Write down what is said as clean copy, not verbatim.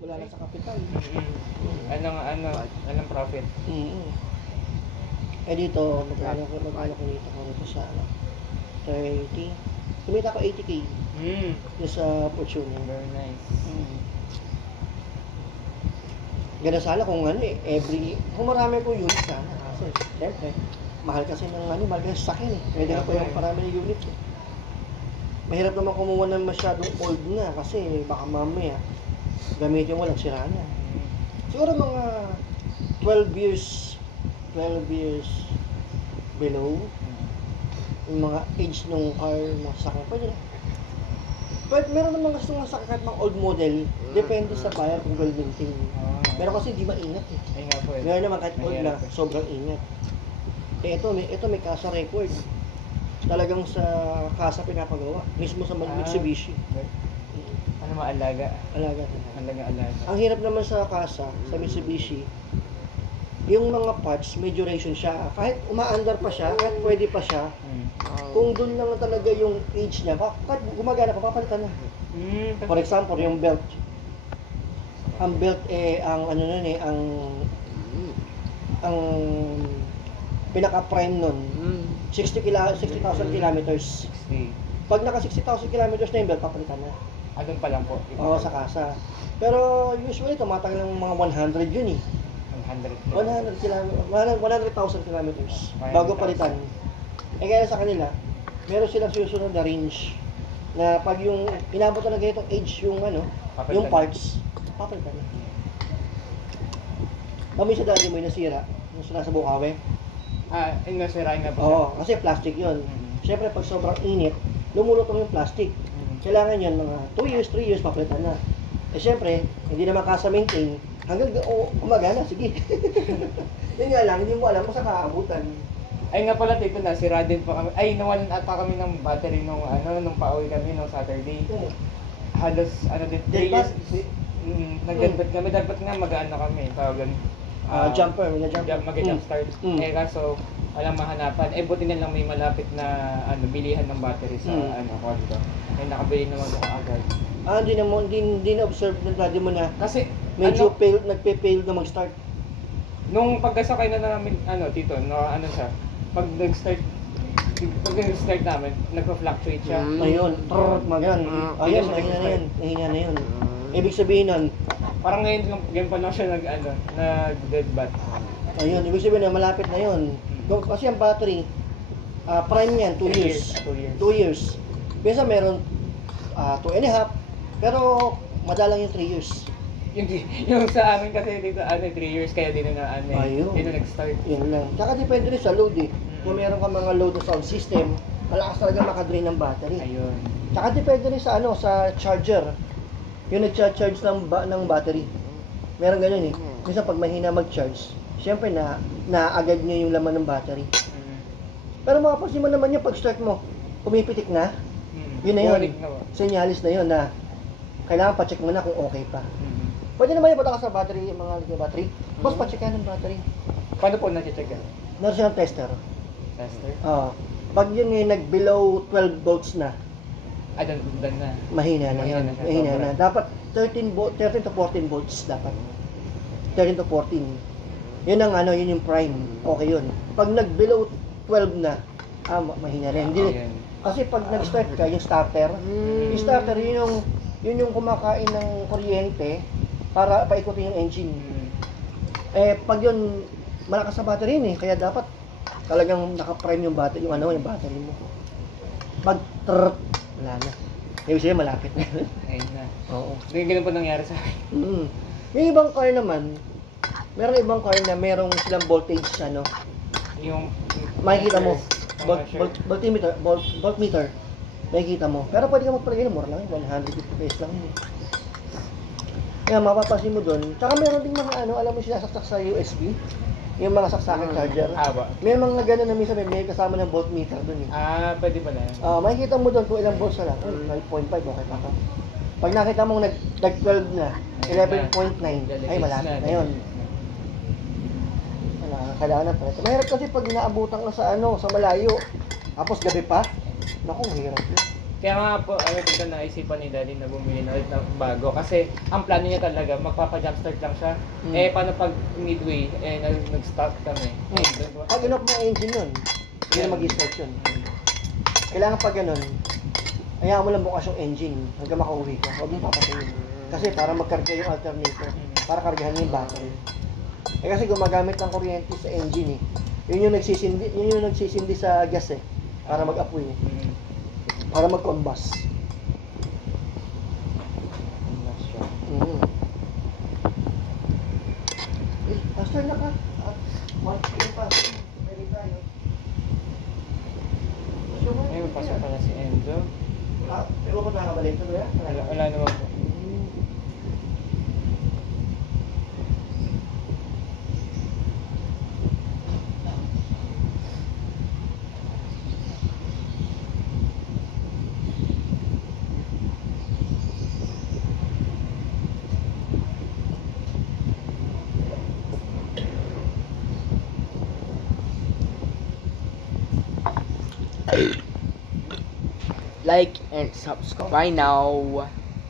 wala na sa kapital. Anong profit? Eh dito, magkano kumita ko rito sa 30. Kumita ko 80k yung sa Fortune. Very nice. Ganda sana kung kung marami ko unit sana. Kasi, siyempre, mahal kasi mahal kasi sa akin eh. Pwede na po yung parami ng unit eh. Mahirap naman kumuha ng masyadong old na kasi baka mamaya gamitin mo lang sira na. Siguro mga 12 years below yung mga age ng car na sasakyan, pwede na. But meron naman gusto ng sasakyan ng old model, depende sa buyer kung well maintained. Pero kasi hindi maingat eh. Ay nga po eh. Ngayon naman kahit old na, sobrang ingat. Eh ito may kasa record. Talagang sa kasa pinapagawa, mismo sa Mitsubishi. Ano maalaga? Alaga. Ang hirap naman sa kasa, sa Mitsubishi, yung mga parts, may duration siya. Kahit umaandar pa siya, kahit pwede pa siya, kung doon lang talaga yung age niya, kahit gumagana pa, papalitan na. For example, yung belt. Ang belt ang pinaka-prime nun, 60,000 kilometers. 60. Pag naka 60,000 kilometers na yung belt, papalitan na. Doon pa lang po. Oo, sa kasa. Pero usually, tumatagal ng mga 100 yun eh. 100,000 kilometers bago palitan. Eh kaya sa kanila, meron silang susunod na range na pag yung inabot talaga itong age yung yung parts, papalitan na. Kami sa daddy mo yung nasira, yung nasa Bukawi. Yung nasira nga po. Oo, kasi plastic yun. Siyempre pag sobrang init, lumulutong yung plastic. Kailangan yan mga 2 years, 3 years papalitan na. Eh siyempre, hindi naman kasa-maintain, hanggang gumagana, sige. Yun nga lang, hindi mo alam kung saan kaabutan. Ay nga pala tito, nasira din po kami. Ay, nawalan ata kami ng battery nung pauwi kami nung Saturday. Halos, 3 years. Nag-deadbat kami. Dapat nga mag-ano kami. Tawagan. Jumper. Mag-jump start. Eh kaso, walang mahanapan. Eh buti na lang may malapit na bilihan ng battery sa kwarto. Eh nakabili naman ako agad. Hindi na-observe ng daddy mo na kasi medyo nagpe-fail na mag-start. Nung pagkasakay na namin, tito, siya, pag nag-start namin, nagpa-fluctuate siya. Ayun, magan. Ayun, mahina na yun. Ibig sabihin nun, parang ngayon pa lang siya nag-deadbat. Ayun, ibig sabihin na malapit na yun. Kasi ang battery, prime yan, 2 years. 2 years. Bisa meron 2.5, pero madalang yung 3 years. Yung sa amin kasi dito 3 years kaya din na nag-start. Yun lang. Tsaka depende rin sa load eh. Kung meron ka mga load sa sound system, malakas talaga makadrain ng battery. Ayun. Tsaka depende rin sa sa charger. Yung nag-charge ng battery. Meron ganyan eh. Minsan pag mahina mag-charge, syempre agad niya yung laman ng battery. Pero mapapansin mo naman yung pag-start mo, pumipitik na. Yun na yun. Senyalis na yun na kailangan pa-check mo na kung okay pa. Pwede naman yung ka sa battery, mga battery. Boss, pa-check yan ng battery. Paano po na-check yan? Meron silang tester. Tester? Pag yun nag-below 12 volts na, doon na. Mahina na. Dapat 13 to 14 volts dapat. 13 to 14. Yun yun yung prime. Okay yun. Pag nag-below 12 na, mahina rin. Kasi pag nag-start ka, yung starter, yun yung kumakain ng kuryente para paikutin yung engine. Pag yun, malakas sa battery yun kaya dapat talagang naka-prime yung battery, yung battery mo. Pag wala na. Ibig sabihin, malapit na. Ayun na. Oo. Ganun po nangyari sa akin. Yung ibang car naman, meron ibang car na merong silang voltage, Yung makikita mo, voltmeter, makikita mo. Pero pwede ka magpalagay na mura lang, 150 pesos lang yun. Kaya mapapansin mo doon. Tsaka meron ding mga alam mo sinasaksak sa USB, yung mga saksakan charger. May mga gano'n na minsan may kasama ng voltmeter doon pwede pala. Makikita mo doon kung ilang volts na lang. 12.5, okay pa ka. Pag nakita mong nag-12 na, 11.9, ay malapit na yun. Kailangan na pala. Mahirap kasi pag naabutan ka sa sa malayo, tapos gabi pa, naku, hirap yun. Kaya nga po, dito naisipan ni Daddy na bumili na ulit ng bago. Kasi ang plano niya talaga, magpapa-jumpstart lang siya. Paano pag midway, nag-stop kami. Pag inop mo engine nun, hindi na mag-start yun. Kailangan pag ganun, hayaan mo lang bukas yung engine hanggang makauwi ka. Huwag mong papatayin. Kasi para magkarga yung alternator, para kargahan mo yung battery. Kasi gumagamit ng kuryente sa engine eh. Yun yung nagsisindi sa gas eh, para mag-apoy eh. Para mag-combust. Pastor na ka. March pa. Pwede tayo. Ngayon, pasok pala si Enzo. Pero ko nakabalik ito ba? Wala naman po. Like and subscribe now.